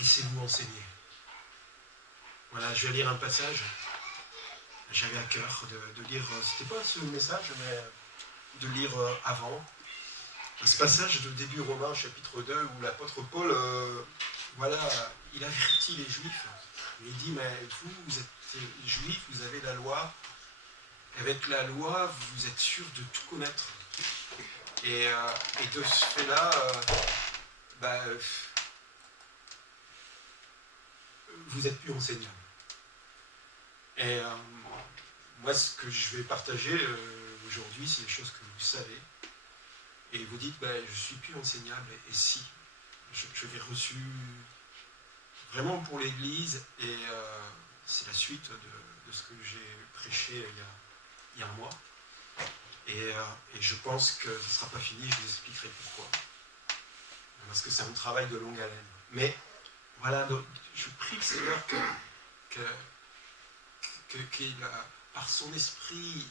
laissez-vous enseigner. Voilà, je vais lire un passage. J'avais à cœur de lire, c'était pas ce message, mais de lire avant. Ce passage de début Romains, chapitre 2, où l'apôtre Paul, il avertit les Juifs. Il dit, mais vous êtes Juifs, vous avez la loi. Avec la loi, vous êtes sûr de tout connaître. Et de ce fait-là, vous êtes plus enseignable. Et moi, ce que je vais partager aujourd'hui, c'est des choses que vous savez. Et vous dites, je ne suis plus enseignable. Et si, je l'ai reçu vraiment pour l'Église. Et c'est la suite de ce que j'ai prêché il y a un mois. Et je pense que ce ne sera pas fini, je vous expliquerai pourquoi. Parce que c'est un travail de longue haleine. Mais voilà, donc, je prie le Seigneur qu'il, par son esprit,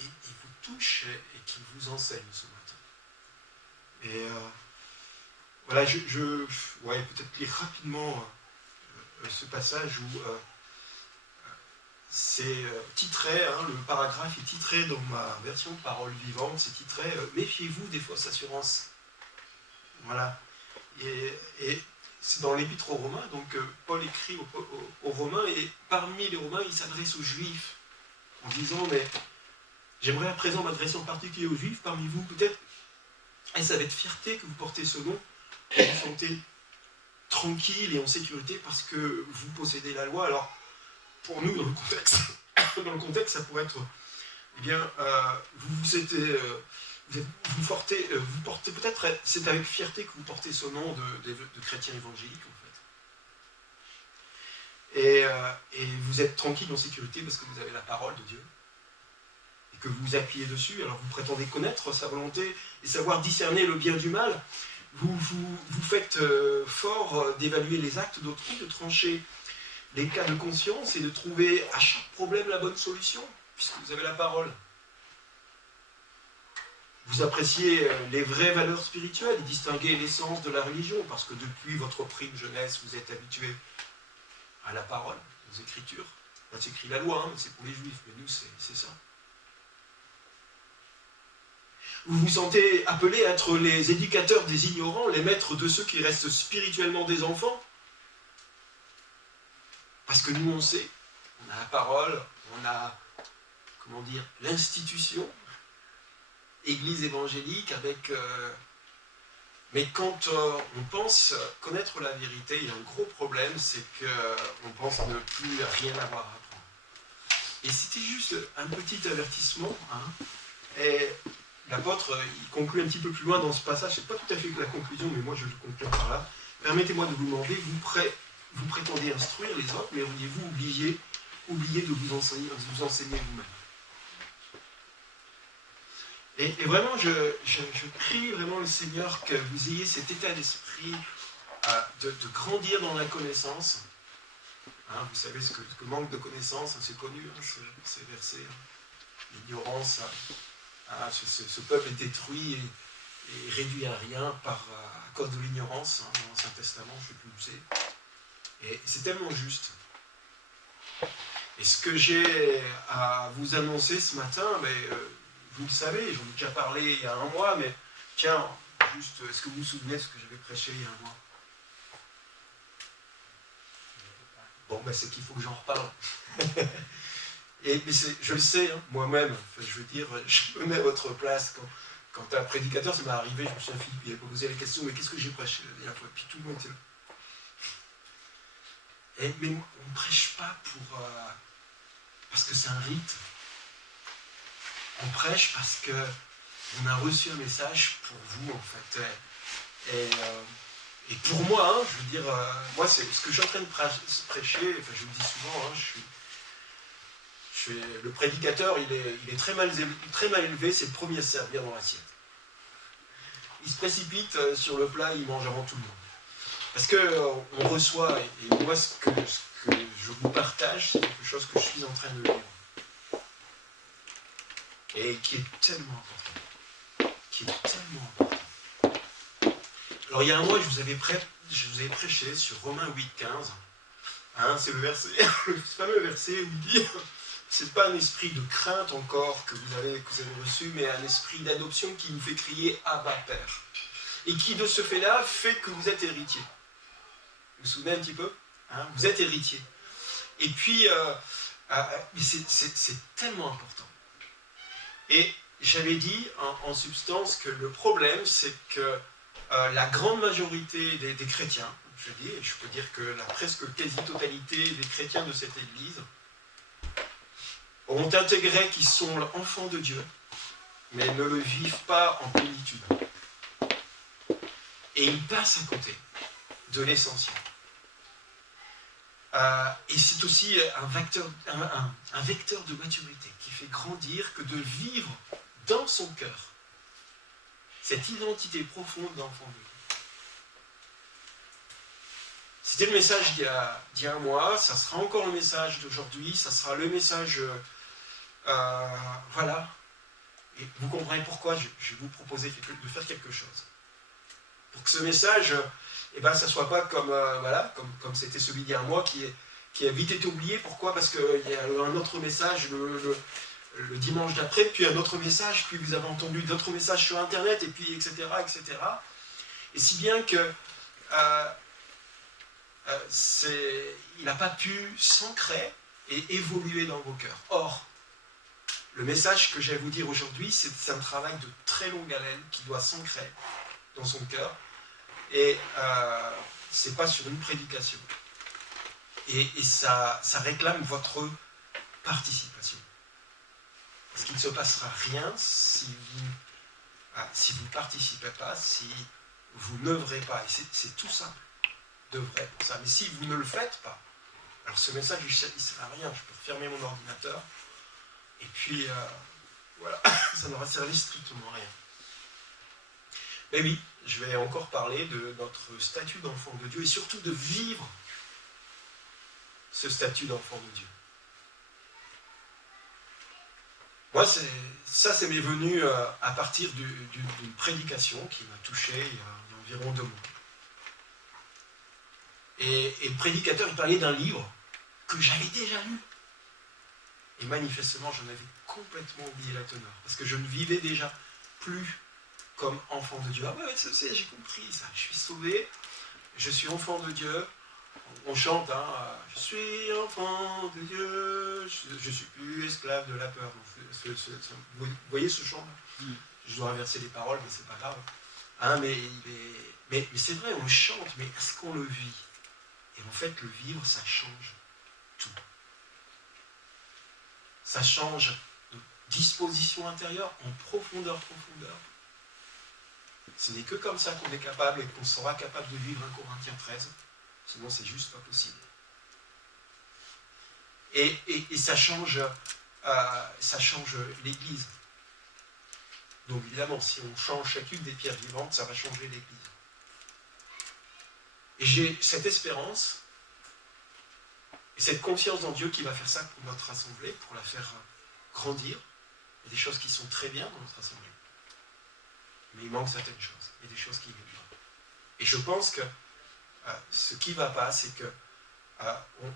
il vous touche et qu'il vous enseigne ce matin. Et voilà, je peut-être lire rapidement ce passage où c'est titré, le paragraphe est titré dans ma version de Parole vivante, c'est titré « Méfiez-vous des fausses assurances ». Voilà. Et c'est dans l'Épître aux Romains, donc Paul écrit aux Romains, et parmi les Romains, il s'adresse aux Juifs, en disant, mais j'aimerais à présent m'adresser en particulier aux Juifs, parmi vous peut-être, est-ce avec fierté que vous portez ce nom, vous vous sentez tranquille et en sécurité parce que vous possédez la loi. Alors, pour nous, dans le contexte, ça pourrait être, vous portez peut-être, c'est avec fierté que vous portez ce nom de chrétien évangélique, en fait. Et vous êtes tranquille en sécurité parce que vous avez la parole de Dieu et que vous vous appuyez dessus. Alors vous prétendez connaître sa volonté et savoir discerner le bien du mal. Vous faites fort d'évaluer les actes d'autrui, de trancher les cas de conscience et de trouver à chaque problème la bonne solution, puisque vous avez la parole. Vous appréciez les vraies valeurs spirituelles et distinguez l'essence de la religion, parce que depuis votre prime jeunesse, vous êtes habitué à la parole, aux Écritures. Là, c'est écrit la loi, mais c'est pour les Juifs, mais nous, c'est ça. Vous vous sentez appelé à être les éducateurs des ignorants, les maîtres de ceux qui restent spirituellement des enfants. Parce que nous, on sait, on a la parole, on a, l'institution, église évangélique, avec... mais quand on pense connaître la vérité, il y a un gros problème, c'est qu'on pense ne plus rien avoir à apprendre. Et c'était juste un petit avertissement, et l'apôtre, il conclut un petit peu plus loin dans ce passage, c'est pas tout à fait la conclusion, mais moi je le complète par là. Permettez-moi de vous demander, vous prétendez instruire les autres, mais auriez-vous oublié de vous enseigner vous-même. Et vraiment, je prie vraiment le Seigneur que vous ayez cet état d'esprit de grandir dans la connaissance. Vous savez ce que manque de connaissance, c'est connu, ces versets. L'ignorance, ce peuple est détruit et réduit à rien à cause de l'ignorance. Dans l'Ancien Testament, je ne sais plus où c'est. Et c'est tellement juste. Et ce que j'ai à vous annoncer ce matin, vous le savez, j'en ai déjà parlé il y a un mois, mais tiens, juste, est-ce que vous vous souvenez de ce que j'avais prêché il y a un mois? Bon, c'est qu'il faut que j'en reparle. Mais je le sais, moi-même, je veux dire, je me mets à votre place. Quand un prédicateur, ça m'est arrivé, je me suis Philippe, il a posé la question, mais qu'est-ce que j'ai prêché la dernière fois? Puis tout le monde était là. Mais on ne prêche pas parce que c'est un rite. On prêche parce qu'on a reçu un message pour vous, en fait. Et pour moi, je veux dire, moi, c'est ce que je suis en train de prêcher, je le dis souvent, le prédicateur, il est très mal élevé, c'est le premier à se servir dans l'assiette. Il se précipite sur le plat, il mange avant tout le monde. Parce qu'on reçoit, et moi, ce que je vous partage, c'est quelque chose que je suis en train de vivre. Et qui est tellement important. Alors, il y a un mois, je vous avais je vous ai prêché sur Romains 8,15. Hein, c'est le verset, le fameux verset où il dit c'est pas un esprit de crainte encore que vous avez reçu, mais un esprit d'adoption qui nous fait crier Abba Père. Et qui, de ce fait-là, fait que vous êtes héritier. Vous vous souvenez un petit peu, hein, vous êtes héritier. Et puis, c'est tellement important. Et j'avais dit, en substance, que le problème, c'est que la grande majorité des chrétiens, je dis, et je peux dire que la presque quasi-totalité des chrétiens de cette Église ont intégré qu'ils sont enfants de Dieu, mais ne le vivent pas en plénitude. Et ils passent à côté de l'essentiel. Et c'est aussi un vecteur de maturité qui fait grandir que de vivre dans son cœur cette identité profonde d'enfant de Dieu. C'était le message d'il y a un mois, ça sera encore le message d'aujourd'hui, ça sera le message... voilà. Et vous comprendrez pourquoi je vais vous proposer de faire quelque chose. Pour que ce message, ça ne soit pas comme c'était celui d'il y a un mois qui a vite été oublié. Pourquoi ? Parce qu'il y a un autre message le dimanche d'après, puis un autre message, puis vous avez entendu d'autres messages sur Internet, et puis etc. Et si bien que il n'a pas pu s'ancrer et évoluer dans vos cœurs. Or, le message que j'ai à vous dire aujourd'hui, c'est un travail de très longue haleine qui doit s'ancrer dans son cœur. Et c'est pas sur une prédication. Et ça réclame votre participation. Parce qu'il ne se passera rien si vous ne participez pas, si vous n'œuvrez pas. Et c'est tout simple. D'œuvrer pour ça. Mais si vous ne le faites pas, alors ce message, il ne sert à rien. Je peux fermer mon ordinateur. Et puis, voilà, ça n'aura servi strictement à rien. Mais oui, je vais encore parler de notre statut d'enfant de Dieu et surtout de vivre ce statut d'enfant de Dieu. Moi, ça m'est venu à partir d'une prédication qui m'a touché il y a environ 2 mois. Et le prédicateur, il parlait d'un livre que j'avais déjà lu. Et manifestement, j'en avais complètement oublié la teneur. Parce que je ne vivais déjà plus comme enfant de Dieu. Ah ouais, j'ai compris ça. Je suis sauvé, je suis enfant de Dieu. On chante, hein, je suis enfant de Dieu, je suis plus esclave de la peur. Vous voyez ce chant-là ? Je dois inverser les paroles, mais c'est pas grave. Hein, mais c'est vrai, on chante, mais est-ce qu'on le vit ? Et en fait, le vivre, ça change tout. Ça change de disposition intérieure en profondeur. Ce n'est que comme ça qu'on est capable et qu'on sera capable de vivre 1 Corinthiens 13. Sinon, c'est juste pas possible. Et ça change l'Église. Donc évidemment, si on change chacune des pierres vivantes, ça va changer l'Église. Et j'ai cette espérance et cette confiance en Dieu qui va faire ça pour notre assemblée, pour la faire grandir. Il y a des choses qui sont très bien dans notre assemblée. Mais il manque certaines choses. Il y a des choses qui ne vont pas. Et je pense que ce qui ne va pas, c'est que on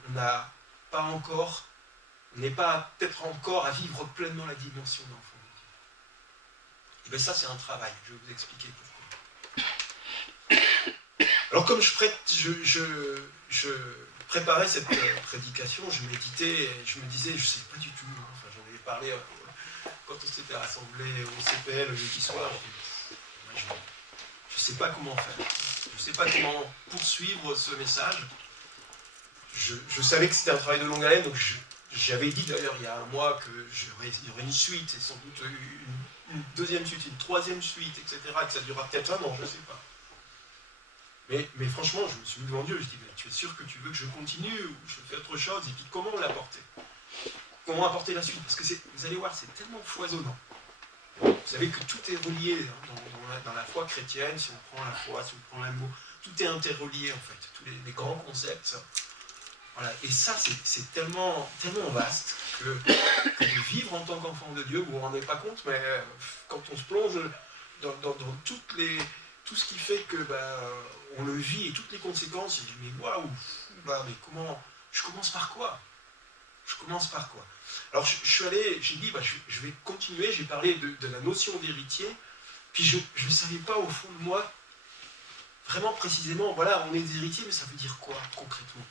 n'est pas peut-être encore à vivre pleinement la dimension d'enfant. Et bien ça, c'est un travail. Je vais vous expliquer pourquoi. Alors comme je préparais cette prédication, je méditais et je me disais, je ne sais pas du tout. Enfin, j'en avais parlé quand on s'était rassemblés au CPL le jeudi soir. Je ne sais pas comment faire. Je ne sais pas comment poursuivre ce message. Je savais que c'était un travail de longue haleine, donc j'avais dit d'ailleurs il y a un mois qu'il y aurait une suite, et sans doute une deuxième suite, une troisième suite, etc., que ça durera peut-être 1 an, je ne sais pas. Mais franchement, je me suis mis devant Dieu, je dis, mais tu es sûr que tu veux que je continue, ou je fais autre chose, et puis comment l'apporter ? Comment apporter la suite ? Parce que vous allez voir, c'est tellement foisonnant. Vous savez que tout est relié dans la foi chrétienne, si on prend la foi, si on prend l'amour, tout est interrelié en fait, tous les grands concepts. Voilà. Et ça, c'est tellement vaste que de vivre en tant qu'enfant de Dieu, vous ne vous rendez pas compte, mais quand on se plonge dans toutes tout ce qui fait que on le vit et toutes les conséquences, je dis mais waouh, mais comment, je commence par quoi? Alors je suis allé, j'ai dit je vais continuer, j'ai parlé de la notion d'héritier, puis je ne savais pas au fond de moi, vraiment précisément, voilà, on est des héritiers, mais ça veut dire quoi concrètement?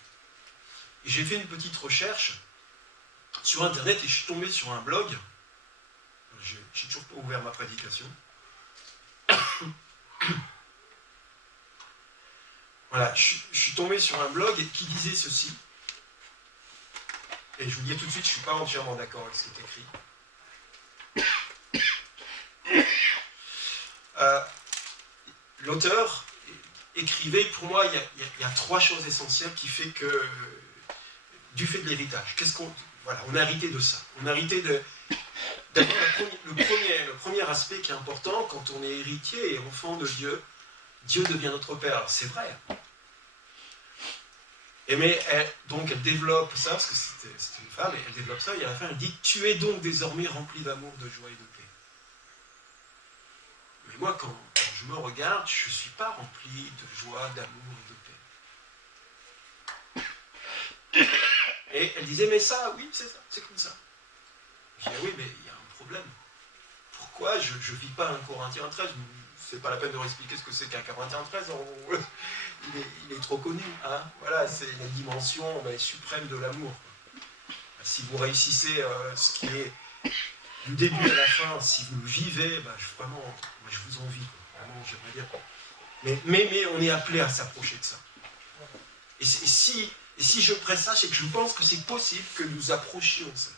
Et j'ai fait une petite recherche sur internet et je suis tombé sur un blog, j'ai toujours pas ouvert ma prédication. Voilà, je suis tombé sur un blog qui disait ceci, et je vous dis tout de suite, je ne suis pas entièrement d'accord avec ce qui est écrit. L'auteur écrivait, pour moi, il y a 3 choses essentielles qui fait que, du fait de l'héritage, voilà, on a hérité de ça. On a hérité de... D'abord, le premier aspect qui est important, quand on est héritier et enfant de Dieu, Dieu devient notre Père. Alors, c'est vrai. Mais donc elle développe ça, parce que c'est une femme, et elle développe ça, et à la fin elle dit « Tu es donc désormais rempli d'amour, de joie et de paix. » Mais moi, quand je me regarde, je ne suis pas rempli de joie, d'amour et de paix. Et elle disait « Mais ça, oui, c'est ça, c'est comme ça. » Je dis « Oui, mais il y a un problème. Pourquoi je ne vis pas un Corinthiens 13 ?» C'est pas la peine de réexpliquer ce que c'est qu'un Corinthiens 13. Il est trop connu. Hein, voilà, c'est la dimension suprême de l'amour. Si vous réussissez ce qui est du début à la fin, si vous le vivez, vraiment, je vous envie. Vraiment, j'aimerais dire. Mais on est appelé à s'approcher de ça. Et si je presse ça, c'est que je pense que c'est possible que nous approchions ça.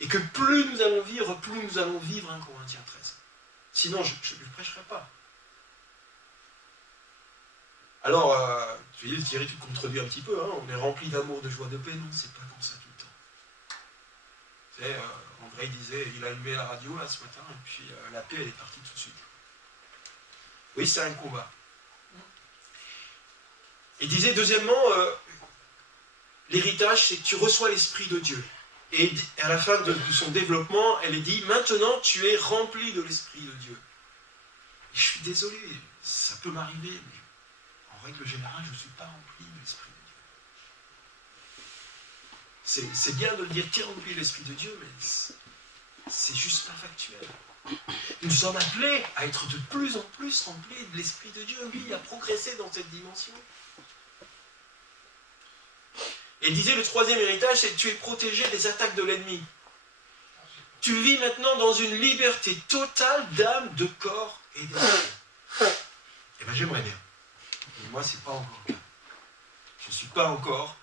Et que plus nous allons vivre un Corinthiens 13. Sinon, je ne lui prêcherai pas. Alors, tu dis, Thierry, tu contredis un petit peu, hein, on est rempli d'amour, de joie, de paix. Non, c'est pas comme ça tout le temps. Tu sais, André disait, il a allumé la radio là ce matin, et puis la paix, elle est partie tout de suite. Oui, c'est un combat. Il disait, deuxièmement, l'héritage, c'est que tu reçois l'Esprit de Dieu. Et à la fin de son développement, elle est dit, maintenant tu es rempli de l'Esprit de Dieu. Et je suis désolé, ça peut m'arriver, mais en règle générale, je ne suis pas rempli de l'Esprit de Dieu. C'est bien de le dire, tu es rempli de l'Esprit de Dieu, mais c'est juste pas factuel. Nous sommes appelés à être de plus en plus remplis de l'Esprit de Dieu, oui, à progresser dans cette dimension. Et il disait, le troisième héritage, c'est que tu es protégé des attaques de l'ennemi. Tu vis maintenant dans une liberté totale d'âme, de corps et d'esprit. Eh bien, j'aimerais bien. Mais moi, c'est pas encore le cas. Je ne suis pas encore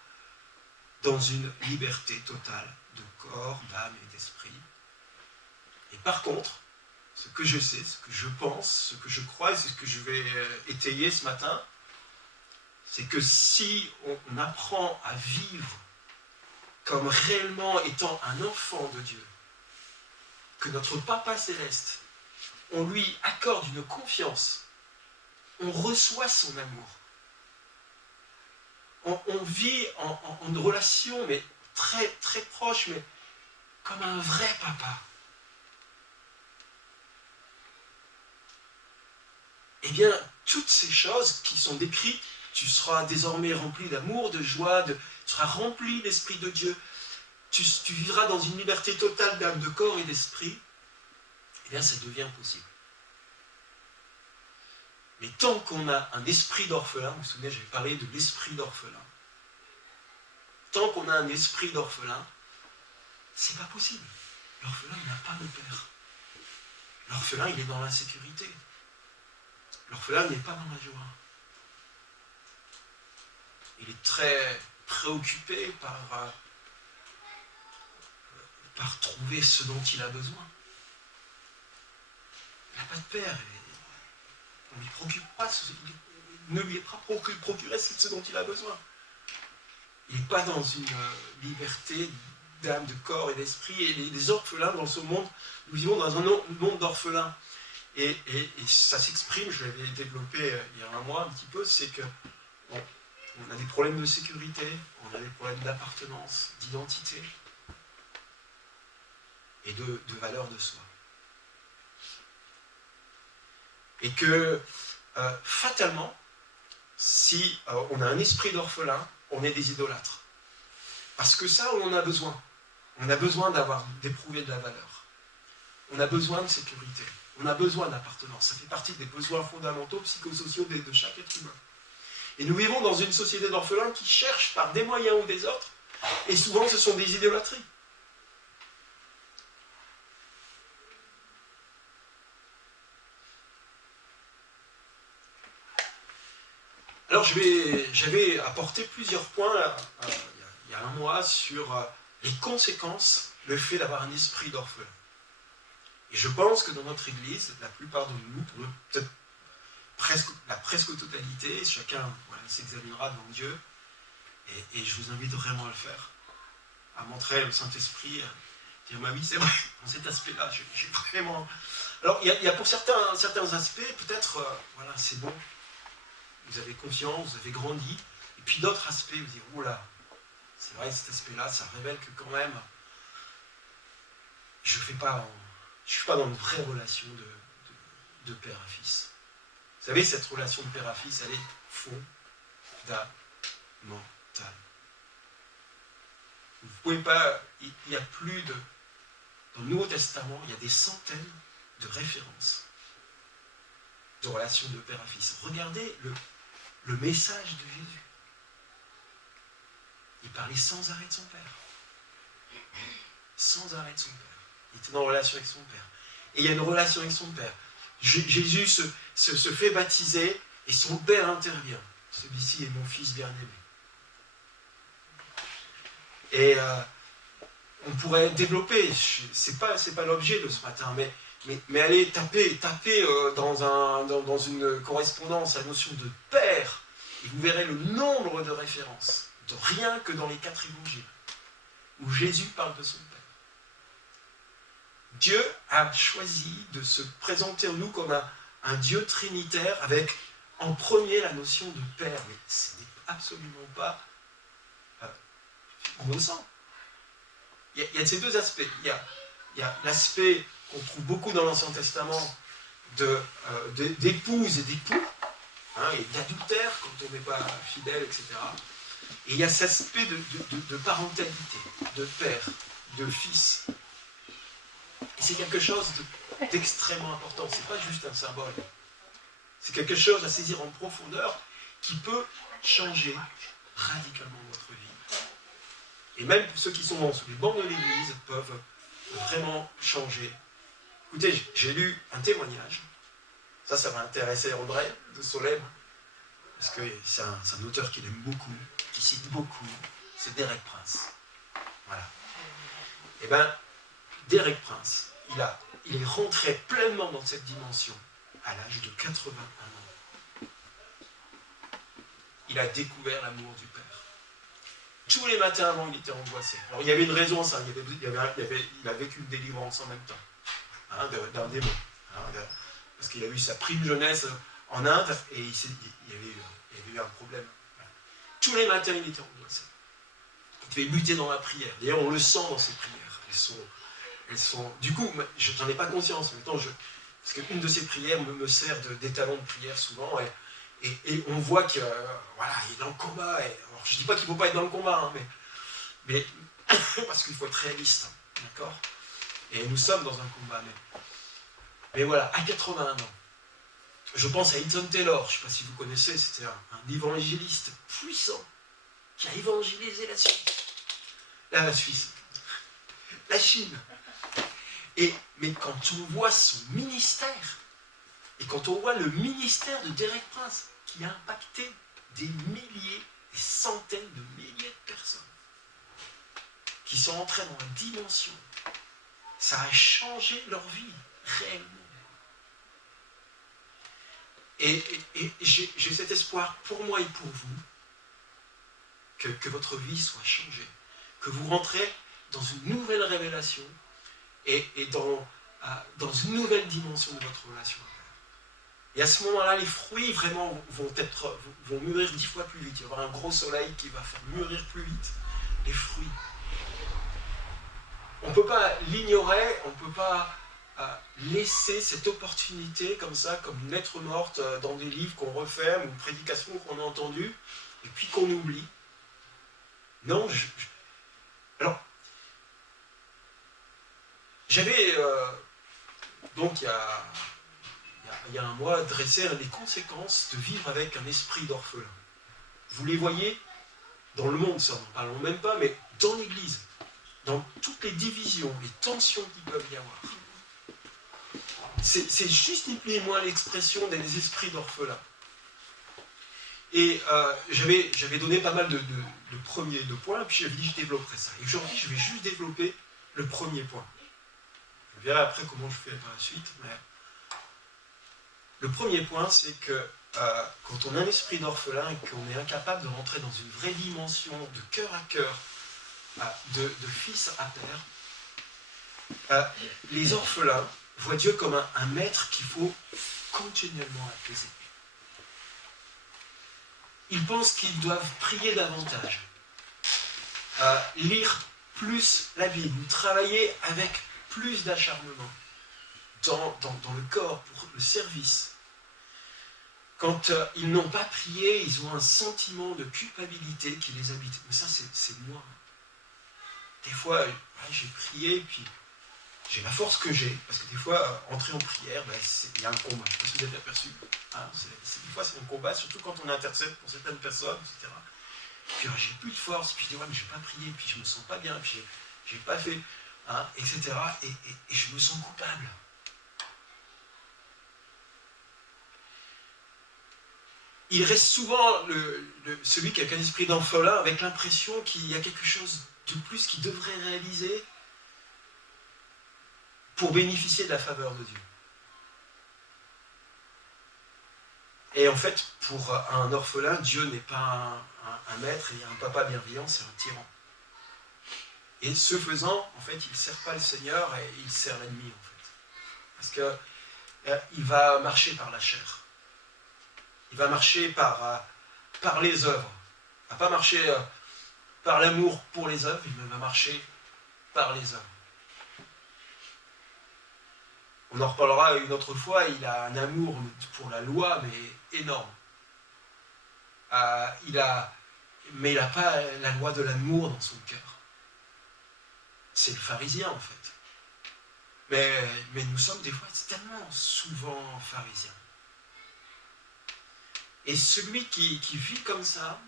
dans une liberté totale de corps, d'âme et d'esprit. Et par contre, ce que je sais, ce que je pense, ce que je crois, et c'est ce que je vais étayer ce matin, c'est que si on apprend à vivre comme réellement étant un enfant de Dieu, que notre Papa Céleste, on lui accorde une confiance, on reçoit son amour, on vit en une relation mais très, très proche, mais comme un vrai papa. Eh bien, toutes ces choses qui sont décrites, tu seras désormais rempli d'amour, de joie, tu seras rempli d'Esprit de Dieu, tu vivras dans une liberté totale d'âme, de corps et d'esprit, eh bien, ça devient possible. Mais tant qu'on a un esprit d'orphelin, vous vous souvenez, j'avais parlé de l'esprit d'orphelin, tant qu'on a un esprit d'orphelin, c'est pas possible. L'orphelin, il n'a pas de père. L'orphelin, il est dans l'insécurité. L'orphelin n'est pas dans la joie. Il est très préoccupé par trouver ce dont il a besoin. Il n'a pas de père. On ne lui procure pas, ne lui est pas procuré ce dont il a besoin. Il n'est pas dans une liberté d'âme, de corps et d'esprit. Et les orphelins dans ce monde, nous vivons dans un monde d'orphelins. Et ça s'exprime, je l'avais développé il y a un mois un petit peu, c'est que on a des problèmes de sécurité, on a des problèmes d'appartenance, d'identité et de valeur de soi. Et que fatalement, si on a un esprit d'orphelin, on est des idolâtres. Parce que ça, on en a besoin. On a besoin d'éprouver de la valeur. On a besoin de sécurité. On a besoin d'appartenance. Ça fait partie des besoins fondamentaux psychosociaux de chaque être humain. Et nous vivons dans une société d'orphelins qui cherche par des moyens ou des autres, et souvent ce sont des idolâtries. Alors j'avais apporté plusieurs points il y a un mois sur les conséquences, le fait d'avoir un esprit d'orphelin. Et je pense que dans notre Église, la plupart de nous, peut-être la presque totalité, chacun s'examinera devant Dieu, et je vous invite vraiment à le faire, à montrer le Saint-Esprit, à dire, bah oui, c'est vrai, dans cet aspect-là, j'ai vraiment... Alors, il y a pour certains aspects, peut-être, voilà, c'est bon, vous avez confiance, vous avez grandi, et puis d'autres aspects, vous dites, oula, c'est vrai, cet aspect-là, ça révèle que quand même, je ne suis pas dans une vraie relation de père à fils. Vous savez, cette relation de père à fils, elle est fondamentale. Vous ne pouvez pas... Il n'y a plus de... Dans le Nouveau Testament, il y a des centaines de références de relations de père à fils. Regardez le message de Jésus. Il parlait sans arrêt de son père. Sans arrêt de son père. Il était en relation avec son père. Et il y a une relation avec son père. Jésus se fait baptiser et son père intervient. Celui-ci est mon fils bien-aimé. Et on pourrait développer, c'est pas l'objet de ce matin, mais allez taper dans une correspondance à la notion de père, et vous verrez le nombre de références, de rien que dans les 4 évangiles, où Jésus parle de son père. Dieu a choisi de se présenter en nous comme un Dieu trinitaire avec en premier la notion de père, mais ce n'est absolument pas innocent. Il y a ces deux aspects. Il y a l'aspect qu'on trouve beaucoup dans l'Ancien Testament d'épouses et d'époux, et d'adultère quand on n'est pas fidèle, etc. Et il y a cet aspect de parentalité, de père, de fils. Et c'est quelque chose d'extrêmement important. Ce n'est pas juste un symbole. C'est quelque chose à saisir en profondeur qui peut changer radicalement votre vie. Et même ceux qui sont sur les bancs de l'Église peuvent vraiment changer. Écoutez, j'ai lu un témoignage. Ça va intéresser André de Solem, parce que c'est un auteur qu'il aime beaucoup, qui cite beaucoup. C'est Derek Prince. Voilà. Et bien, Derek Prince, il est rentré pleinement dans cette dimension à l'âge de 81 ans. Il a découvert l'amour du Père. Tous les matins avant, il était angoissé. Alors, il y avait une raison à ça. Il a vécu une délivrance en même temps, d'un démon. Parce qu'il a eu sa prime jeunesse en Inde et il y avait eu un problème. Voilà. Tous les matins, il était angoissé. Il devait lutter dans la prière. D'ailleurs, on le sent dans ses prières. Elles sont... Du coup, je n'en ai pas conscience. En même temps, parce qu'une de ces prières me sert d'étalon de prière souvent. Et on voit qu'il est dans le combat. Alors, je ne dis pas qu'il ne faut pas être dans le combat, mais parce qu'il faut être réaliste. D'accord ? Et nous sommes dans un combat. Mais voilà, à 81 ans. Je pense à Hudson Taylor. Je ne sais pas si vous connaissez, c'était un évangéliste puissant qui a évangélisé la Suisse. La Chine. Mais quand on voit son ministère, et quand on voit le ministère de Derek Prince, qui a impacté des milliers, des centaines de milliers de personnes, qui sont entrées dans la dimension, ça a changé leur vie, réellement. Et j'ai cet espoir pour moi et pour vous, que votre vie soit changée, que vous rentrez dans une nouvelle révélation et dans une nouvelle dimension de votre relation. Et à ce moment-là, les fruits vraiment vont mûrir 10 fois plus vite. Il va y avoir un gros soleil qui va faire mûrir plus vite les fruits. On ne peut pas l'ignorer, on ne peut pas laisser cette opportunité comme ça, comme une lettre morte dans des livres qu'on referme, ou une prédication qu'on a entendue, et puis qu'on oublie. Non, alors, j'avais, donc il y a un mois, dressé les conséquences de vivre avec un esprit d'orphelin. Vous les voyez dans le monde, ça, n'en parlons même pas, mais dans l'Église, dans toutes les divisions, les tensions qu'il peuvent y avoir. C'est juste ni plus ni moins l'expression des esprits d'orphelins. Et j'avais donné pas mal de points, puis j'avais dit que je développerais ça. Et aujourd'hui, je vais juste développer le premier point. Je verrai après comment je fais par la suite. Mais le premier point, c'est que quand on a un esprit d'orphelin et qu'on est incapable de rentrer dans une vraie dimension de cœur à cœur, de fils à père, les orphelins voient Dieu comme un maître qu'il faut continuellement apaiser. Ils pensent qu'ils doivent prier davantage, lire plus la Bible, ou travailler avec plus d'acharnement dans le corps pour le service. Quand ils n'ont pas prié, ils ont un sentiment de culpabilité qui les habite. Mais ça, c'est moi. Des fois, j'ai prié, puis j'ai la force que j'ai, parce que des fois, entrer en prière, il y a un combat. Je ne sais pas si vous avez aperçu. Des fois, c'est un combat, surtout quand on intercède pour certaines personnes, etc. Puis j'ai plus de force, puis je dis, ouais, mais je n'ai pas prié, puis je ne me sens pas bien, puis je n'ai pas fait, etc. Et je me sens coupable. Il reste souvent celui qui a un esprit d'orphelin avec l'impression qu'il y a quelque chose de plus qu'il devrait réaliser pour bénéficier de la faveur de Dieu. Et en fait, pour un orphelin, Dieu n'est pas un maître et un papa bienveillant, c'est un tyran. Et ce faisant, en fait, il ne sert pas le Seigneur et il sert l'ennemi, en fait. Parce qu'il va marcher par la chair. Il va marcher par les œuvres. Il ne va pas marcher par l'amour pour les œuvres, il va marcher par les œuvres. On en reparlera une autre fois, il a un amour pour la loi, mais énorme. Mais il n'a pas la loi de l'amour dans son cœur. C'est le pharisien, en fait. Mais nous sommes des fois tellement souvent pharisiens. Et celui qui vit comme ça,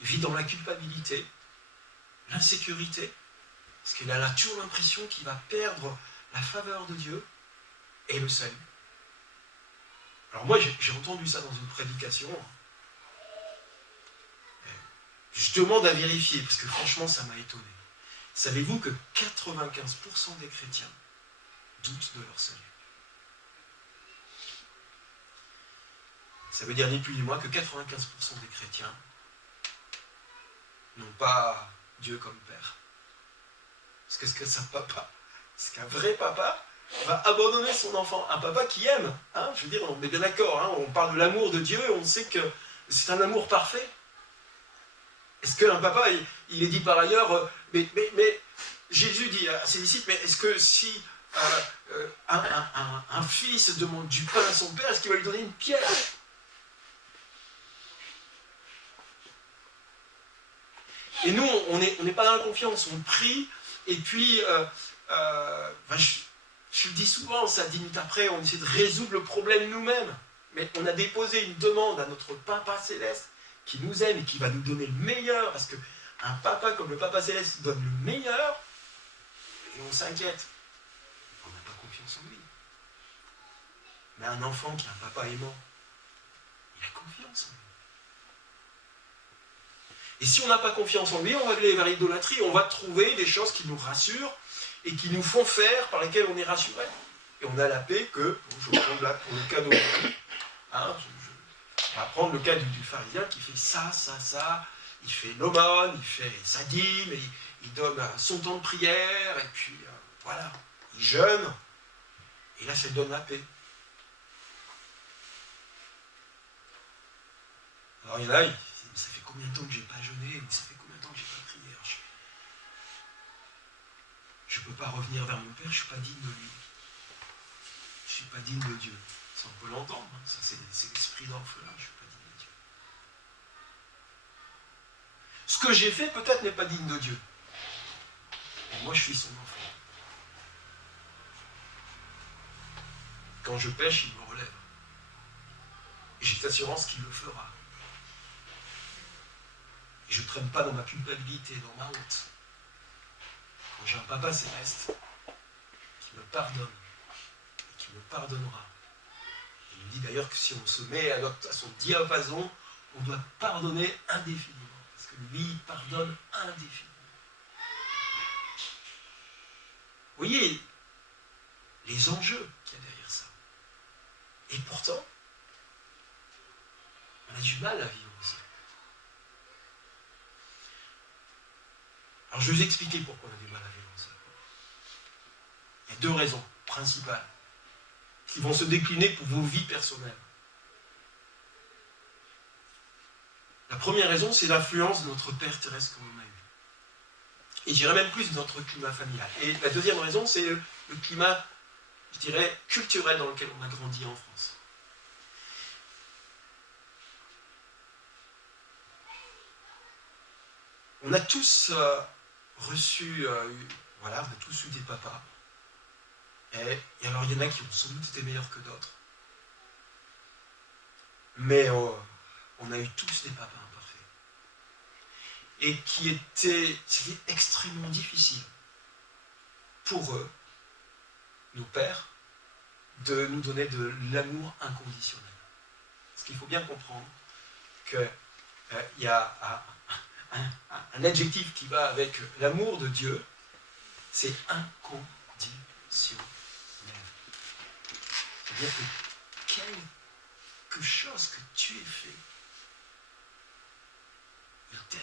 vit dans la culpabilité, l'insécurité, parce qu'il a toujours l'impression qu'il va perdre la faveur de Dieu et le salut. Alors moi, j'ai entendu ça dans une prédication. Je demande à vérifier, parce que franchement, ça m'a étonné. Savez-vous que 95% des chrétiens doutent de leur salut? Ça veut dire ni plus ni moins que 95% des chrétiens n'ont pas Dieu comme père. Parce que c'est un papa, est-ce qu'un vrai papa va abandonner son enfant? Un papa qui aime, je veux dire, on est bien d'accord, on parle de l'amour de Dieu, on sait que c'est un amour parfait. Est-ce qu'un papa, il est dit par ailleurs, mais Jésus dit à ses disciples, mais est-ce que si un fils demande du pain à son père, est-ce qu'il va lui donner une pierre? Et nous, on n'est pas dans la confiance, on prie, et puis, je le dis souvent, ça 10 minutes après, on essaie de résoudre le problème nous-mêmes. Mais on a déposé une demande à notre Papa Céleste, qui nous aime et qui va nous donner le meilleur, parce qu'un papa comme le Papa Céleste donne le meilleur, et on s'inquiète. On n'a pas confiance en lui. Mais un enfant qui a un papa aimant, il a confiance en lui. Et si on n'a pas confiance en lui, on va aller vers l'idolâtrie, on va trouver des choses qui nous rassurent et qui nous font faire, par lesquelles on est rassuré. Et on a la paix que, je vais prendre là pour le cas d'aujourd'hui, on va prendre le cas du pharisien qui fait ça, il fait l'aumône, il fait sa dîme, il donne son temps de prière, et puis voilà, il jeûne, et là ça lui donne la paix. Alors il y en a, ça fait combien de temps que je n'ai pas jeûné, ça fait combien de temps que je n'ai pas prié? Je ne peux pas revenir vers mon Père, je ne suis pas digne de lui. Je ne suis pas digne de Dieu. Ça, on peut l'entendre, hein. Ça, c'est l'esprit d'orphelin, je ne suis pas digne de Dieu. Ce que j'ai fait, peut-être, n'est pas digne de Dieu. Et moi, je suis son enfant. Quand je pêche, il me relève. Et j'ai l'assurance qu'il le fera. Et je ne traîne pas dans ma culpabilité, dans ma honte. Quand j'ai un papa céleste qui me pardonne et qui me pardonnera. Il me dit d'ailleurs que si on se met à son diapason, on doit pardonner indéfiniment. Parce que lui, il pardonne indéfiniment. Vous voyez les enjeux qu'il y a derrière ça. Et pourtant, on a du mal à vivre ça. Alors je vais vous expliquer pourquoi on a du mal à vivre ça. Il y a deux raisons principales qui vont se décliner pour vos vies personnelles. La première raison, c'est l'influence de notre Père terrestre qu'on a eu. Et j'irais même plus de notre climat familial. Et la deuxième raison, c'est le climat, je dirais, culturel dans lequel on a grandi en France. On a tous reçu, voilà, on a tous eu des papas. Et alors, il y en a qui ont sans doute été meilleurs que d'autres. Mais on a eu tous des papas imparfaits. Et c'était extrêmement difficile pour eux, nos pères, de nous donner de l'amour inconditionnel. Parce qu'il faut bien comprendre qu'il y a un adjectif qui va avec l'amour de Dieu, c'est inconditionnel. C'est-à-dire que quelque chose que tu aies fait, il t'aime.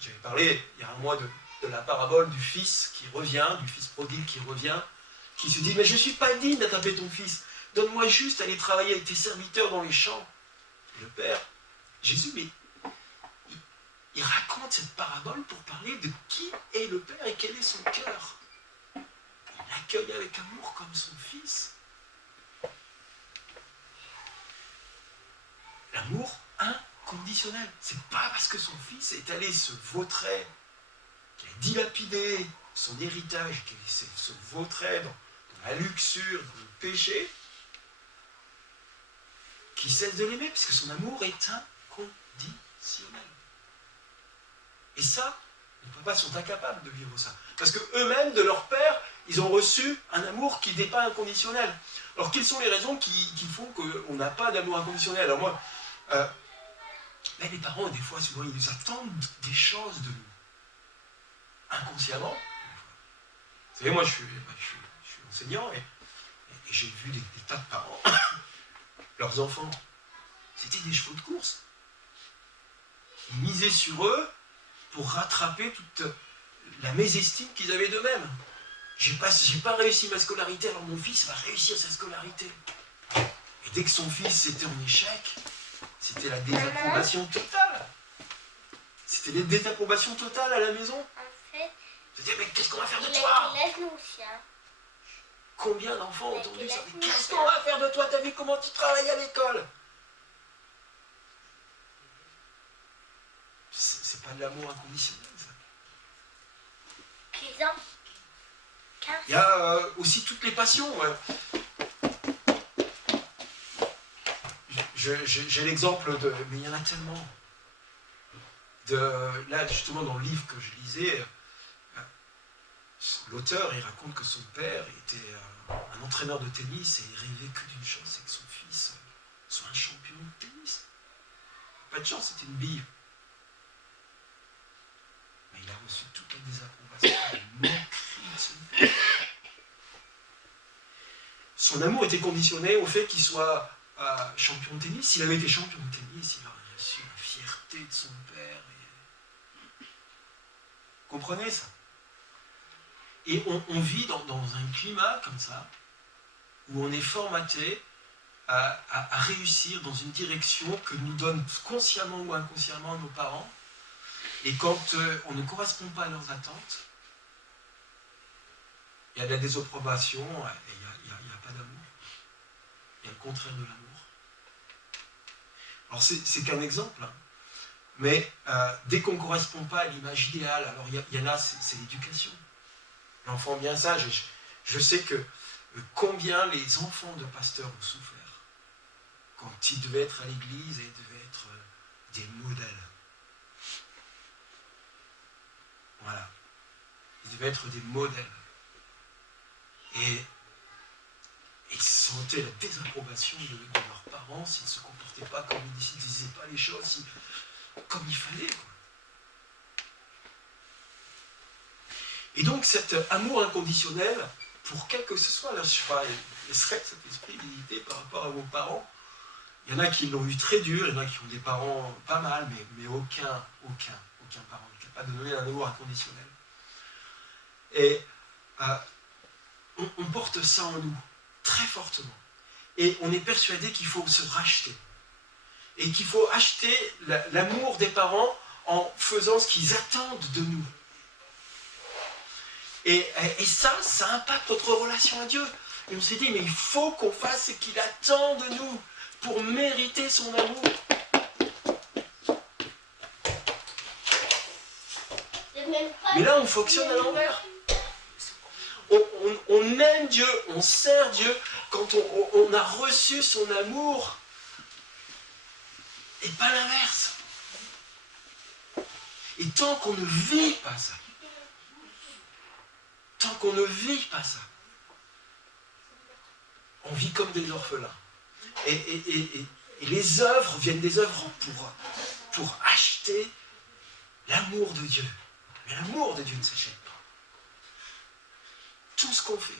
J'avais parlé il y a un mois de la parabole du fils qui revient, du fils prodigue qui revient, qui se dit « Mais je ne suis pas digne d'attraper ton fils, donne-moi juste aller travailler avec tes serviteurs dans les champs. » Et le Père, Jésus, mais il raconte cette parabole pour parler de qui est le Père et quel est son cœur. Il l'accueille avec amour comme son fils. L'amour inconditionnel. C'est pas parce que son fils est allé se vautrer, qu'il a dilapidé son héritage, qu'il se vautrait dans la luxure, dans le péché, qu'il cesse de l'aimer, puisque son amour est inconditionnel. Et ça, les papas sont incapables de vivre ça. Parce qu'eux-mêmes, de leur père, ils ont reçu un amour qui n'est pas inconditionnel. Alors, quelles sont les raisons qui font qu'on n'a pas d'amour inconditionnel? Alors moi, les parents, des fois, souvent, ils nous attendent des choses de nous. Inconsciemment. Vous savez, moi, je suis enseignant et j'ai vu des tas de parents, leurs enfants, c'était des chevaux de course. Ils misaient sur eux pour rattraper toute la mésestime qu'ils avaient d'eux-mêmes. J'ai pas réussi ma scolarité, alors mon fils va réussir sa scolarité. Et dès que son fils était en échec, c'était la désapprobation totale. C'était la désapprobation totale à la maison. C'était, mais qu'est-ce qu'on va faire de toi? Combien d'enfants ont entendu ça? Mais qu'est-ce qu'on va faire de toi? T'as vu comment tu travailles à l'école? C'est pas de l'amour inconditionnel, ça. Il y a aussi toutes les passions. J'ai l'exemple de... Mais il y en a tellement. Là, justement, dans le livre que je lisais, l'auteur, il raconte que son père était un entraîneur de tennis et il rêvait que d'une chose, c'est que son fils soit un champion de tennis. Pas de chance, c'était une bille. Mais il a reçu toute la désapprobation, la moquerie de son père. Son amour était conditionné au fait qu'il soit champion de tennis. S'il avait été champion de tennis, il aurait reçu la fierté de son père. Vous comprenez ça? Et on vit dans un climat comme ça, où on est formaté à réussir dans une direction que nous donnent consciemment ou inconsciemment nos parents. Et quand on ne correspond pas à leurs attentes, il y a de la désapprobation et il n'y a pas d'amour. Il y a le contraire de l'amour. Alors c'est qu'un exemple, hein. Mais dès qu'on ne correspond pas à l'image idéale, alors il y en a, c'est l'éducation. L'enfant bien sage, je sais que combien les enfants de pasteurs ont souffert quand ils devaient être à l'église et devaient être des modèles. Voilà. Ils devaient être des modèles. Et ils sentaient la désapprobation de leurs parents s'ils ne se comportaient pas comme ils ne disaient pas les choses comme il fallait, quoi. Et donc cet amour inconditionnel, pour quel que ce soit, là, je sais pas, laisserait cet esprit d'unité par rapport à vos parents. Il y en a qui l'ont eu très dur, il y en a qui ont des parents pas mal, mais aucun parent n'est capable de donner un amour inconditionnel. Et on porte ça en nous, très fortement. Et on est persuadé qu'il faut se racheter. Et qu'il faut acheter l'amour des parents en faisant ce qu'ils attendent de nous. Et ça impacte notre relation à Dieu. Et on s'est dit, mais il faut qu'on fasse ce qu'il attend de nous pour mériter son amour. Mais là, on fonctionne à l'envers. On aime Dieu, on sert Dieu quand on a reçu son amour. Et pas l'inverse. Et tant qu'on ne vit pas ça, on vit comme des orphelins. Et les œuvres viennent des œuvres pour acheter l'amour de Dieu. Mais l'amour de Dieu ne s'achète pas. Tout ce qu'on fait.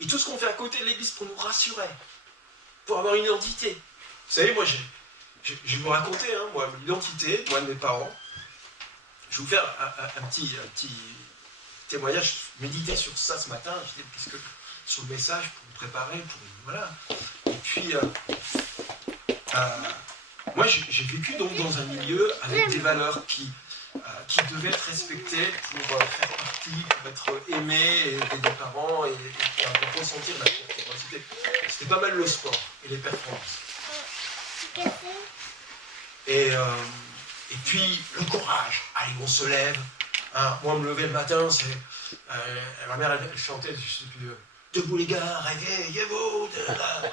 Et tout ce qu'on fait à côté de l'église pour nous rassurer, pour avoir une identité. Vous savez, moi, je vais vous raconter, hein, moi, l'identité, moi, de mes parents. Je vais vous faire un petit témoignage. Je méditais sur ça ce matin, puisque sur le message, pour me préparer, voilà. Et puis, moi, j'ai vécu donc dans un milieu avec des valeurs qui devaient être respectées pour faire partie, pour être aimé des parents et un peu ressentir la fierté. C'était pas mal le sport et les performances. Et puis le courage. Allez, on se lève. Hein, moi, me lever le matin, ma mère, elle chantait, je sais plus, debout les gars, réveillez-vous. Voilà.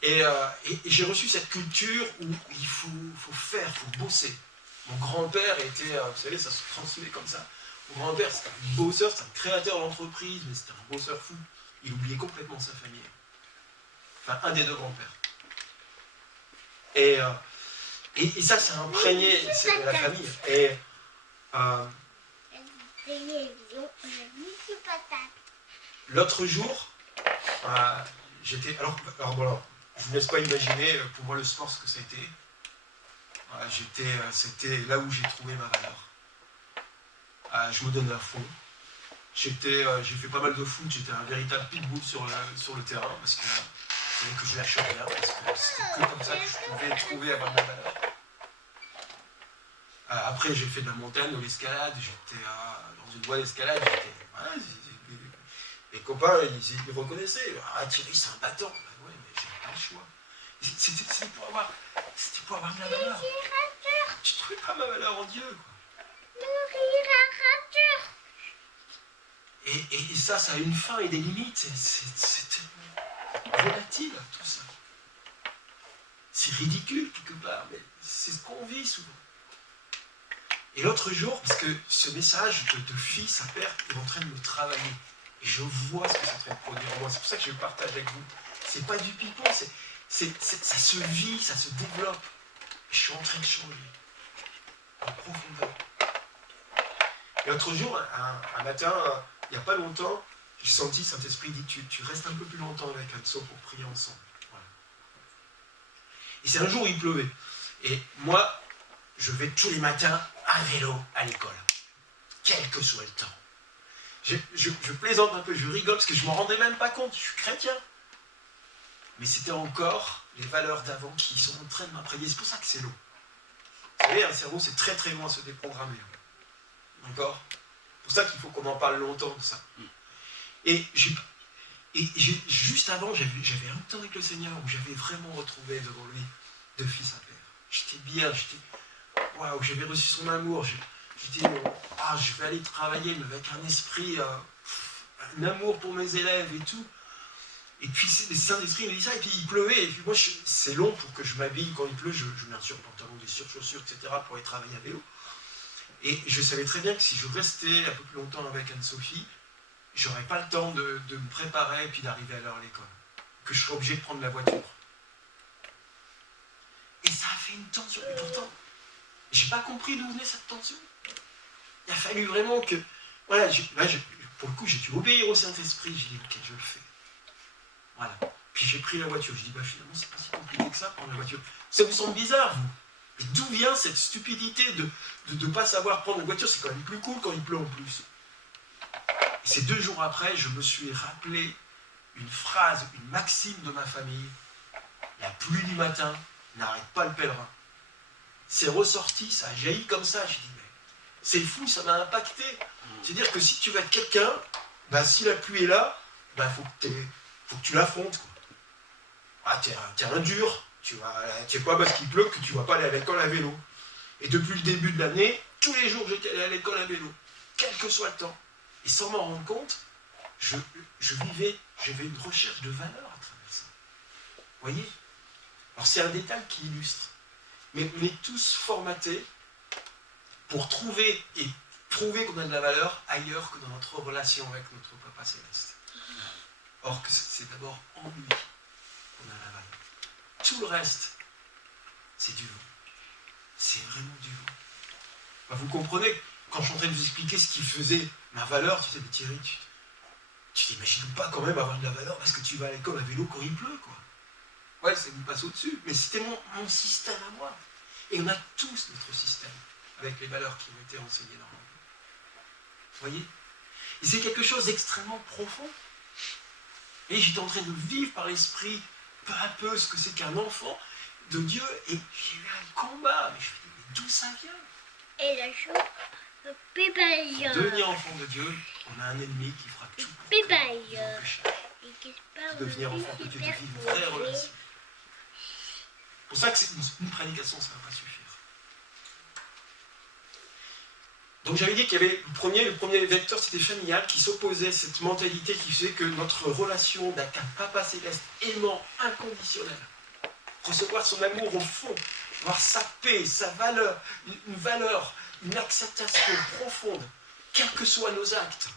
Et j'ai reçu cette culture où il faut faire, il faut bosser. Mon grand-père était, vous savez, ça se transmet comme ça. Mon grand-père, c'était un bosseur, c'était un créateur d'entreprise, mais c'était un bosseur fou. Il oubliait complètement sa famille. Enfin, un des deux grands-pères. Et ça a imprégné la famille. Et l'autre jour, j'étais... Alors voilà, je ne vous laisse pas imaginer pour moi le sport ce que ça a été. C'était là où j'ai trouvé ma valeur. Je me donnais à fond. J'ai fait pas mal de foot, j'étais un véritable pitbull sur le terrain parce que je lâche rien, parce que c'était que comme ça que je pouvais trouver avoir de la valeur. Après, j'ai fait de la montagne, de l'escalade, j'étais dans une voie d'escalade, les copains, ils reconnaissaient. Ah, Thierry, c'est un battant. Ben ouais, mais j'ai pas le choix. C'était pour avoir de la valeur. Je ne trouvais pas ma valeur en Dieu, quoi. Et ça a une fin et des limites. C'est volatile, tout ça. C'est ridicule, quelque part, mais c'est ce qu'on vit souvent. Et l'autre jour, parce que ce message de fils à père est en train de me travailler, et je vois ce que c'est en train de produire en moi. C'est pour ça que je le partage avec vous. C'est pas du pipeau, ça se vit, ça se développe. Et je suis en train de changer. En profondeur. Et l'autre jour, un matin, il n'y a pas longtemps, j'ai senti Saint-Esprit dit tu restes un peu plus longtemps avec Anso pour prier ensemble. Voilà. Et c'est un jour où il pleuvait. Et moi, je vais tous les matins à vélo à l'école. Quel que soit le temps. Je plaisante un peu, je rigole parce que je ne m'en rendais même pas compte. Je suis chrétien. Mais c'était encore les valeurs d'avant qui sont en train de m'imprégner. C'est pour ça que c'est long. Vous savez, un cerveau, c'est très très long à se déprogrammer. D'accord ? pour ça qu'il faut qu'on en parle longtemps de ça. Et juste avant, j'avais un temps avec le Seigneur où j'avais vraiment retrouvé devant lui de fils à père. J'étais bien, waouh, j'avais reçu son amour. J'étais, je vais aller travailler, mais avec un esprit, un amour pour mes élèves et tout. Et puis le Saint-Esprit me dit ça, et puis il pleuvait, et puis moi c'est long pour que je m'habille quand il pleut, je mets un surpantalon, des surchaussures, etc. pour aller travailler à vélo. Et je savais très bien que si je restais un peu plus longtemps avec Anne-Sophie, j'aurais pas le temps de me préparer et puis d'arriver à l'heure à l'école. Que je serais obligé de prendre la voiture. Et ça a fait une tension, et pourtant, j'ai pas compris d'où venait cette tension. Il a fallu vraiment que... Voilà, pour le coup, j'ai dû obéir au Saint-Esprit, j'ai dit, ok, je le fais. Voilà. Puis j'ai pris la voiture. Je dis, finalement, c'est pas si compliqué que ça, prendre la voiture. Ça vous semble bizarre, vous? Mais d'où vient cette stupidité de ne pas savoir prendre une voiture? C'est quand même plus cool quand il pleut en plus. Et ces 2 jours après, je me suis rappelé une phrase, une maxime de ma famille. La pluie du matin n'arrête pas le pèlerin. C'est ressorti, ça a jailli comme ça. J'ai dit, mais c'est fou, ça m'a impacté. C'est-à-dire que si tu vas être quelqu'un, si la pluie est là, faut que tu l'affrontes, quoi. T'es un dur, tu sais pas parce qu'il pleut que tu vas pas aller à l'école à vélo. Et depuis le début de l'année, tous les jours j'étais allé à l'école à vélo, quel que soit le temps. Et sans m'en rendre compte, j'avais une recherche de valeur à travers ça. Vous voyez? Alors c'est un détail qui illustre. Mais on est tous formatés pour trouver et prouver qu'on a de la valeur ailleurs que dans notre relation avec notre Papa Céleste. Or que c'est d'abord en lui qu'on a la valeur. Tout le reste, c'est du vent. C'est vraiment du vent. Vous comprenez, quand je suis en train de vous expliquer ce qui faisait ma valeur, tu sais, mais Thierry, tu t'imagines pas quand même avoir de la valeur parce que tu vas à l'école à vélo quand il pleut, quoi. Ouais, ça nous passe au-dessus, mais c'était mon système à moi. Et on a tous notre système, avec les valeurs qui ont été enseignées dans le monde. Vous voyez? Et c'est quelque chose d'extrêmement profond. Et j'étais en train de vivre par l'esprit, peu à peu, ce que c'est qu'un enfant de Dieu. Et j'ai eu un combat. Mais je me dis, mais d'où ça vient? Et la chose, pépaillon. Devenir enfant de Dieu, on a un ennemi qui fera tout pour pépaillon. devenir enfant de Dieu, de vivre une vraie relation. C'est pour ça que c'est une prédication, ça ne va pas suffire. Donc j'avais dit qu'il y avait le premier vecteur, c'était familial, qui s'opposait à cette mentalité qui faisait que notre relation avec un Papa Céleste aimant inconditionnel, recevoir son amour au fond, voir sa paix, sa valeur, une acceptation profonde, quels que soient nos actes.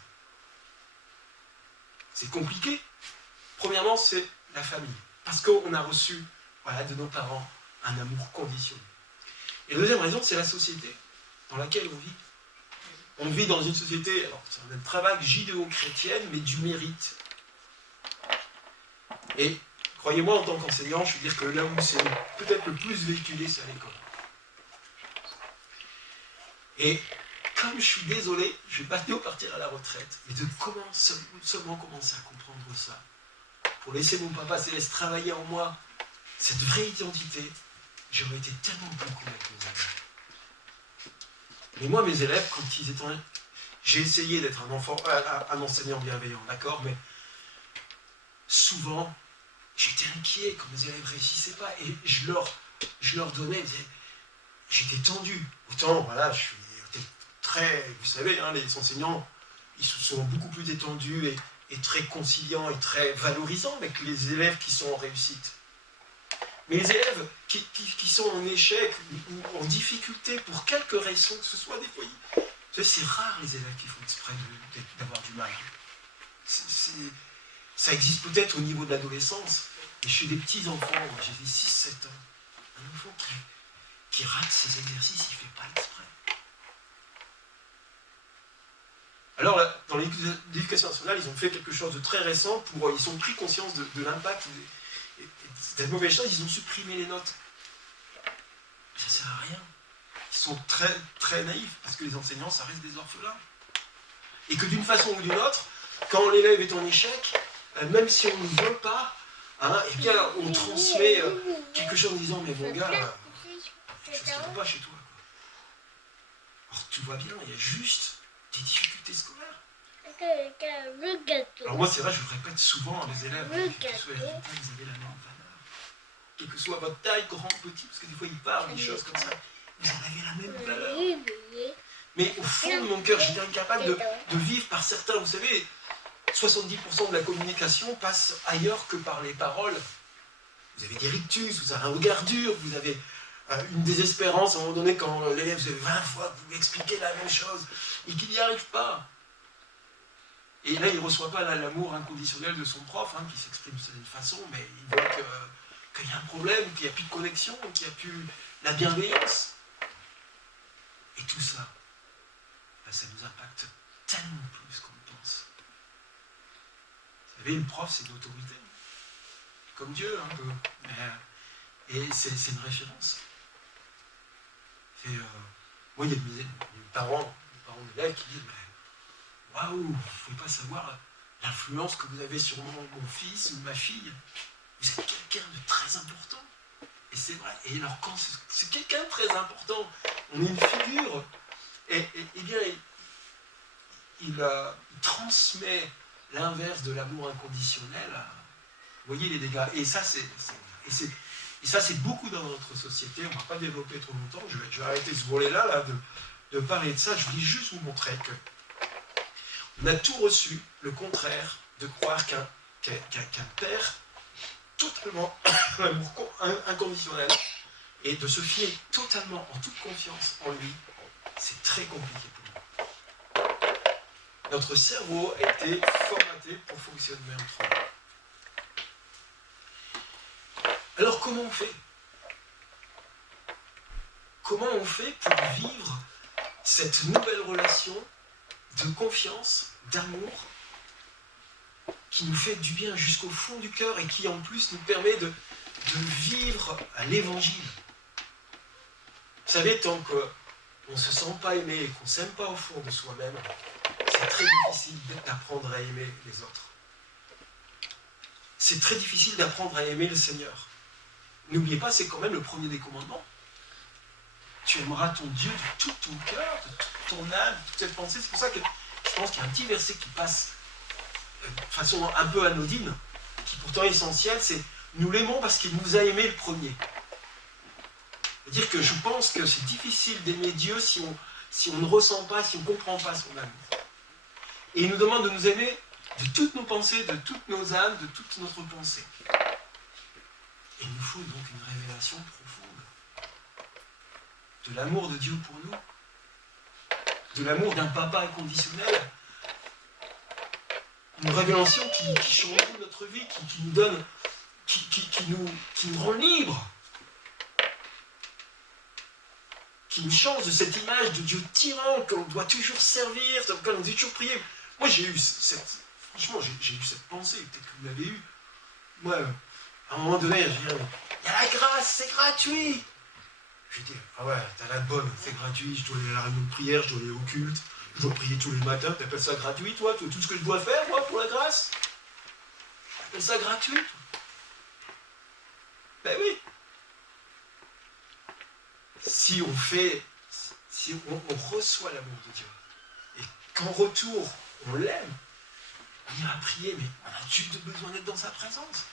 C'est compliqué. Premièrement, c'est la famille, parce qu'on a reçu de nos parents un amour conditionné. Et la deuxième raison, c'est la société dans laquelle on vit. On vit dans une société, alors c'est un travail judéo-chrétienne, mais du mérite. Et croyez-moi, en tant qu'enseignant, je veux dire que là où c'est peut-être le plus véhiculé, c'est à l'école. Et comme je suis désolé, je vais pas bientôt partir à la retraite, mais de seulement commencer à comprendre ça, pour laisser mon Papa Céleste travailler en moi cette vraie identité, j'aurais été tellement plus cool avec mes élèves. Mais moi, mes élèves, quand ils étaient... J'ai essayé d'être un enseignant bienveillant, d'accord, mais souvent, j'étais inquiet quand mes élèves ne réussissaient pas, et je leur donnais, j'étais tendu. Autant, voilà, je suis très... Vous savez, les enseignants, ils sont beaucoup plus détendus et très conciliants et très valorisants avec les élèves qui sont en réussite. Mais les élèves qui sont en échec ou en difficulté pour quelque raison que ce soit, des fois, c'est rare les élèves qui font exprès d'avoir du mal. Ça existe peut-être au niveau de l'adolescence, mais chez des petits enfants, j'ai des 6-7 ans, un enfant qui rate ses exercices, il ne fait pas exprès. Alors, là, dans l'éducation nationale, ils ont fait quelque chose de très récent, ils ont pris conscience de l'impact de cette mauvaise chose, ils ont supprimé les notes. Ça ne sert à rien. Ils sont très, très naïfs, parce que les enseignants, ça reste des orphelins. Et que d'une façon ou d'une autre, quand l'élève est en échec, même si on ne veut pas, eh bien, on transmet quelque chose en disant, mais mon gars, quelque chose qui ne va pas chez toi. Alors tout va bien, il y a juste des difficultés scolaires. Le gâteau. Alors moi, c'est vrai, je le répète souvent à mes élèves, Le quel que soit le gâteau. résultat, vous avez la même valeur. Quelle que soit votre taille, grand, petit, parce que des fois, ils parlent des choses comme ça, vous en avez la même valeur. Mais au fond de mon cœur, j'étais incapable de vivre par certains, vous savez, 70% de la communication passe ailleurs que par les paroles. Vous avez des rictus, vous avez un regard dur, vous avez une désespérance à un moment donné quand l'élève, vous avez 20 fois que vous lui expliquez la même chose et qu'il n'y arrive pas. Et là, il ne reçoit pas l'amour inconditionnel de son prof, qui s'exprime de cette façon, mais il voit qu'il y a un problème, qu'il n'y a plus de connexion, qu'il n'y a plus la bienveillance. Et tout ça, ça nous impacte tellement plus qu'on le pense. Vous savez, le prof, c'est une autorité. Comme Dieu, un peu. Et c'est une référence. Moi, il y a des parents d'élèves qui disent waouh, vous ne pouvez pas savoir l'influence que vous avez sur mon fils ou ma fille. Vous êtes quelqu'un de très important. Et c'est vrai. Et alors, quand c'est quelqu'un de très important, on est une figure, et bien, il transmet l'inverse de l'amour inconditionnel. Vous voyez les dégâts. Et ça, c'est beaucoup dans notre société. On ne va pas développer trop longtemps. Je vais arrêter ce volet-là de parler de ça. Je voulais juste vous montrer que on a tout reçu, le contraire de croire qu'un père totalement amour inconditionnel et de se fier totalement en toute confiance en lui, c'est très compliqué pour nous. Notre cerveau a été formaté pour fonctionner autrement. Alors comment on fait ? Comment on fait pour vivre cette nouvelle relation de confiance, d'amour, qui nous fait du bien jusqu'au fond du cœur et qui en plus nous permet de vivre l'évangile. Vous savez, tant qu'on ne se sent pas aimé et qu'on ne s'aime pas au fond de soi-même, c'est très difficile d'apprendre à aimer les autres. C'est très difficile d'apprendre à aimer le Seigneur. N'oubliez pas, c'est quand même le premier des commandements. Tu aimeras ton Dieu de tout ton cœur, de toute ton âme, de toute tes pensées. C'est pour ça que je pense qu'il y a un petit verset qui passe de façon un peu anodine, qui pourtant est essentiel, c'est « Nous l'aimons parce qu'il nous a aimés le premier ». C'est-à-dire que je pense que c'est difficile d'aimer Dieu si on ne ressent pas, si on ne comprend pas son amour. Et il nous demande de nous aimer de toutes nos pensées, de toutes nos âmes, de toute notre pensée. Et il nous faut donc une révélation profonde de l'amour de Dieu pour nous, de l'amour d'un papa inconditionnel, une révélation qui change notre vie, qui nous donne, qui nous rend libres, qui nous change de cette image de Dieu tyran qu'on doit toujours servir, qu'on doit toujours prier. Moi j'ai eu j'ai eu cette pensée, peut-être que vous l'avez eue. Moi, à un moment donné, je dis, il y a la grâce, c'est gratuit. Je dis, ah ouais, t'as la bonne, c'est gratuit, je dois aller à la réunion de prière, je dois aller au culte, je dois prier tous les matins, t'appelles ça gratuit, toi, tout ce que je dois faire, moi, pour la grâce? T'appelles ça gratuit, toi? Ben oui. Si on reçoit l'amour de Dieu, et qu'en retour, on l'aime, on ira prier, mais on a juste besoin d'être dans sa présence.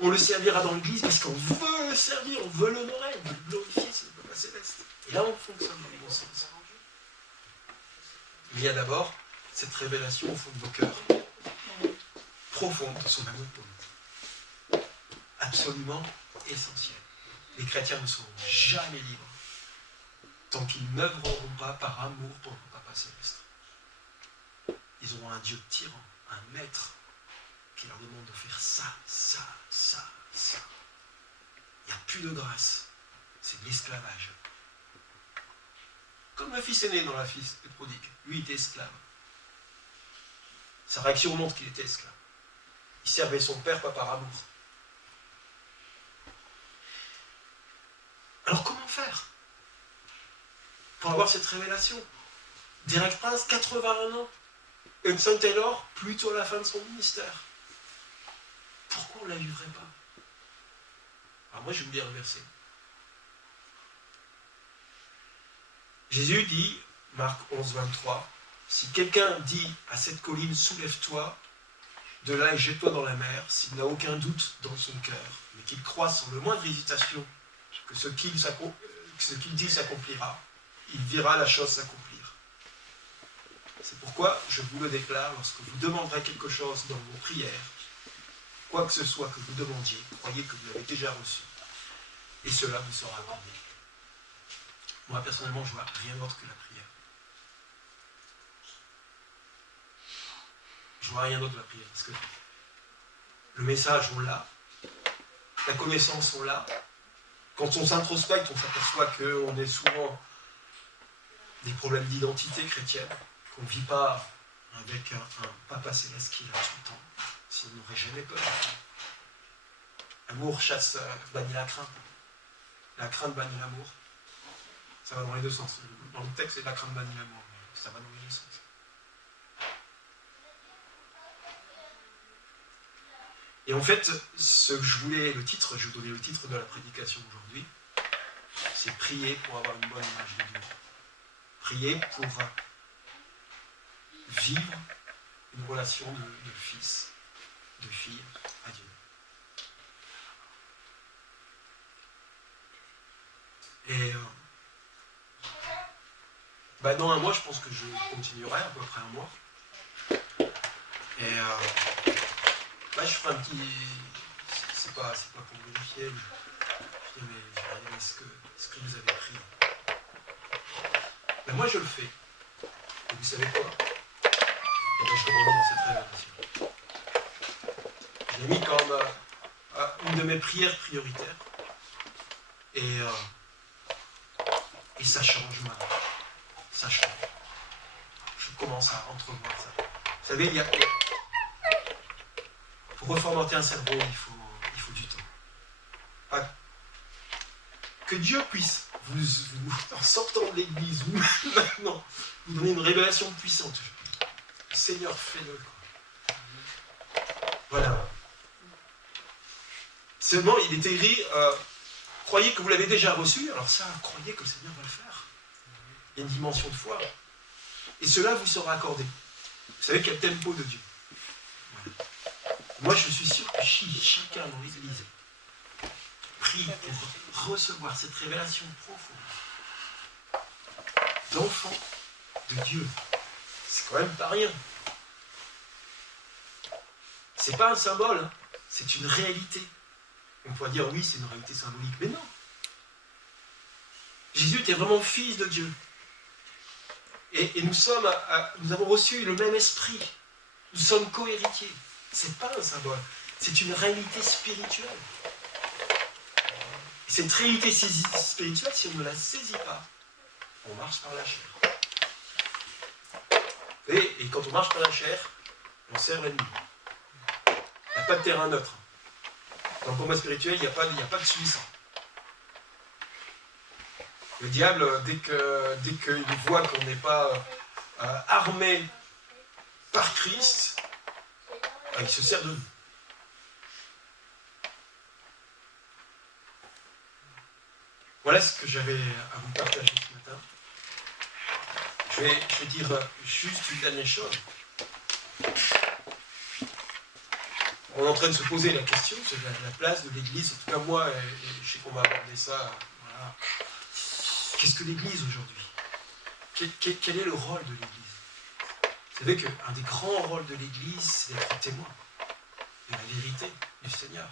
On le servira dans l'église parce qu'on veut le servir, on veut l'honorer, on veut le glorifier, c'est le papa céleste. Et là, on fonctionne dans le bon sens. Mais il y a d'abord cette révélation au fond de nos cœurs, profonde de son amour pour nous. Absolument essentiel. Les chrétiens ne seront jamais libres tant qu'ils n'œuvreront pas par amour pour le papa céleste. Ils auront un Dieu tyran, un maître, qui leur demande de faire ça, ça, ça, ça. Il n'y a plus de grâce. C'est de l'esclavage. Comme le fils aîné dans la fils de prodigue. Lui, il était esclave. Sa réaction montre qu'il était esclave. Il servait son père pas par amour. Alors comment faire pour avoir cette révélation? Derek Prince, 81 ans. Hudson Taylor, plutôt à la fin de son ministère. Pourquoi on ne la vivrait pas? Alors moi, je vais vous lire le verset. Jésus dit, Marc 11, 23. Si quelqu'un dit à cette colline, soulève-toi, de là et jette-toi dans la mer, s'il n'a aucun doute dans son cœur, mais qu'il croit sans le moindre hésitation que ce qu'il dit s'accomplira, il verra la chose s'accomplir. C'est pourquoi je vous le déclare, lorsque vous demanderez quelque chose dans vos prières, quoi que ce soit que vous demandiez, croyez que vous l'avez déjà reçu, et cela vous sera accordé. Moi, personnellement, je ne vois rien d'autre que la prière. Je ne vois rien d'autre que la prière, parce que le message, on l'a, la connaissance, on l'a. Quand on s'introspecte, on s'aperçoit qu'on est souvent des problèmes d'identité chrétienne, qu'on ne vit pas avec un papa céleste qui est là tout le temps, sinon on n'aurait jamais peur. L'amour chasse, bannit la crainte. La crainte bannit l'amour. Ça va dans les deux sens. Dans le texte, c'est la crainte bannit l'amour, mais ça va dans les deux sens. Et en fait, le titre, je vous donnais le titre de la prédication aujourd'hui, c'est prier pour avoir une bonne image de Dieu. Prier pour vivre une relation de fils, de fille à Dieu. Et dans un mois, je pense que je continuerai, à peu près un mois. Et je ferai un petit... C'est pas pour vérifier, mais je vais regarder ce que vous avez pris. Mais moi, je le fais. Et vous savez quoi? Et bien, je reviens dans cette révélation. Je l'ai mis comme une de mes prières prioritaires. Et ça change ma vie. Ça change. Je commence à entrevoir ça. Vous savez, pour reformater un cerveau, il faut du temps. Que Dieu puisse, vous en sortant de l'église, maintenant, vous donner une révélation puissante. Seigneur, fais-le. Voilà. Seulement, il est écrit, croyez que vous l'avez déjà reçu, alors ça, croyez que le Seigneur va le faire. Il y a une dimension de foi. Et cela vous sera accordé. Vous savez quel tempo de Dieu. Voilà. Moi, je suis sûr que chacun dans l'église prie pour recevoir cette révélation profonde d'enfant de Dieu. C'est quand même pas rien. C'est pas un symbole, hein. C'est une réalité. On pourrait dire oui, c'est une réalité symbolique, mais non. Jésus était vraiment fils de Dieu. Et nous avons reçu le même esprit. Nous sommes co-héritiers. Ce n'est pas un symbole, c'est une réalité spirituelle. Et cette réalité spirituelle, si on ne la saisit pas, on marche par la chair. Et quand on marche par la chair, on sert l'ennemi. Il n'y a pas de terrain neutre. Dans le combat spirituel, il n'y a pas de Suisse. Le diable, dès qu'il voit qu'on n'est pas armé par Christ, il se sert de nous. Voilà ce que j'avais à vous partager ce matin. Je vais dire juste une dernière chose. On est en train de se poser la question sur la place de l'Église. En tout cas, moi, je sais qu'on va aborder ça. Voilà. Qu'est-ce que l'Église aujourd'hui? Quel est le rôle de l'Église? Vous savez qu'un des grands rôles de l'Église, c'est d'être témoin de la vérité du Seigneur.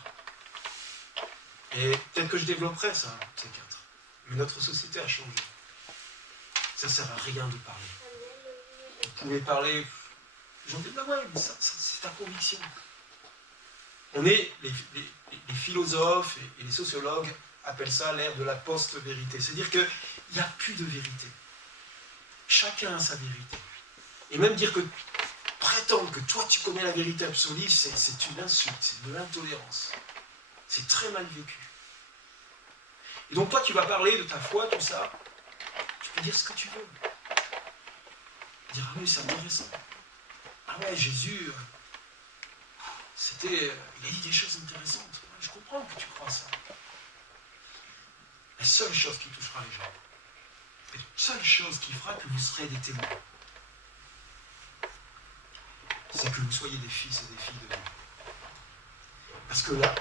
Et peut-être que je développerai ça, ces quatre. Mais notre société a changé. Ça ne sert à rien de parler. Vous pouvez parler... J'en dis, ouais, mais ça, c'est ta conviction. On est, les philosophes et les sociologues appellent ça l'ère de la post-vérité. C'est-à-dire qu'il n'y a plus de vérité. Chacun a sa vérité. Et même dire que prétendre que toi tu connais la vérité absolue, c'est une insulte, c'est de l'intolérance. C'est très mal vécu. Et donc toi tu vas parler de ta foi, tout ça, tu peux dire ce que tu veux. Dire, ah oui, c'est intéressant. Ah ouais, Jésus, il a dit des choses intéressantes. Je comprends que tu crois ça. La seule chose qui touchera les gens, seule chose qui fera que vous serez des témoins, c'est que vous soyez des fils et des filles de Dieu. Parce que là,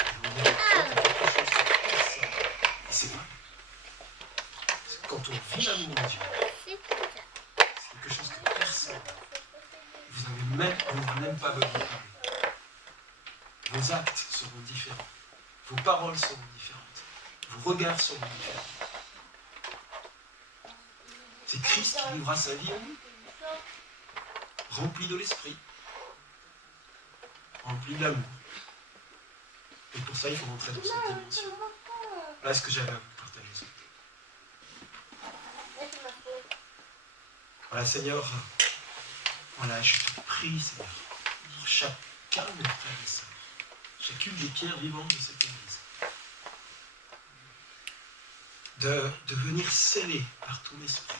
je vous dirai quelque chose que personne, et c'est vrai, quand on vit l'amour de Dieu, c'est quelque chose que personne, vous n'avez même pas besoin de parler. Vos actes seront différents, vos paroles seront différentes, vos regards seront différents. C'est Christ qui vivra sa vie en nous, rempli de l'esprit, rempli de l'amour. Et pour ça, il faut rentrer dans cette dimension. Voilà ce que j'avais à vous partager. Voilà, Seigneur, voilà, je te prie, Seigneur, pour chacun de mes frères et sœurs, chacune des pierres vivantes de cette église, de venir sceller par ton esprit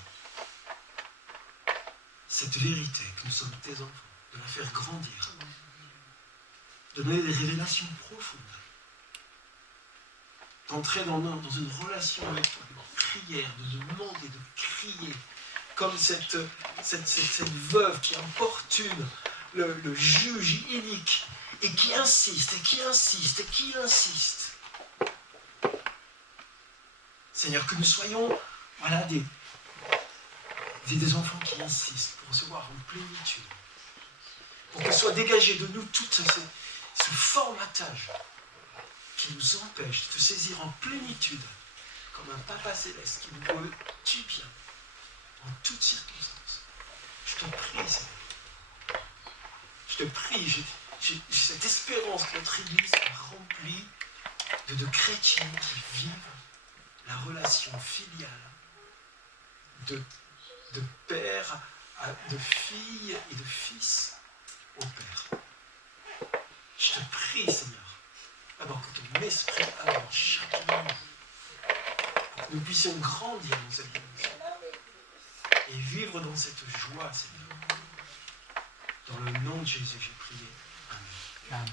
cette vérité que nous sommes tes enfants, de la faire grandir, de donner des révélations profondes, d'entrer dans une relation avec toi, de prière, de demander, de crier, comme cette veuve qui importune le juge inique et qui insiste, et qui insiste, et qui insiste. Seigneur, que nous soyons, voilà, des enfants qui insistent pour recevoir en plénitude, pour que soit dégagé de nous tout ce formatage qui nous empêche de saisir en plénitude, comme un Papa céleste qui nous veut du bien, en toutes circonstances. Je te prie, Seigneur. Je te prie, j'ai cette espérance que notre Église est remplie de chrétiens qui vivent la relation filiale de père, de fille et de fils au Père. Je te prie, Seigneur, d'abord que ton esprit avance chacun de nous, pour que nous puissions grandir dans cette dimension et vivre dans cette joie, Seigneur. Dans le nom de Jésus, j'ai prié. Amen.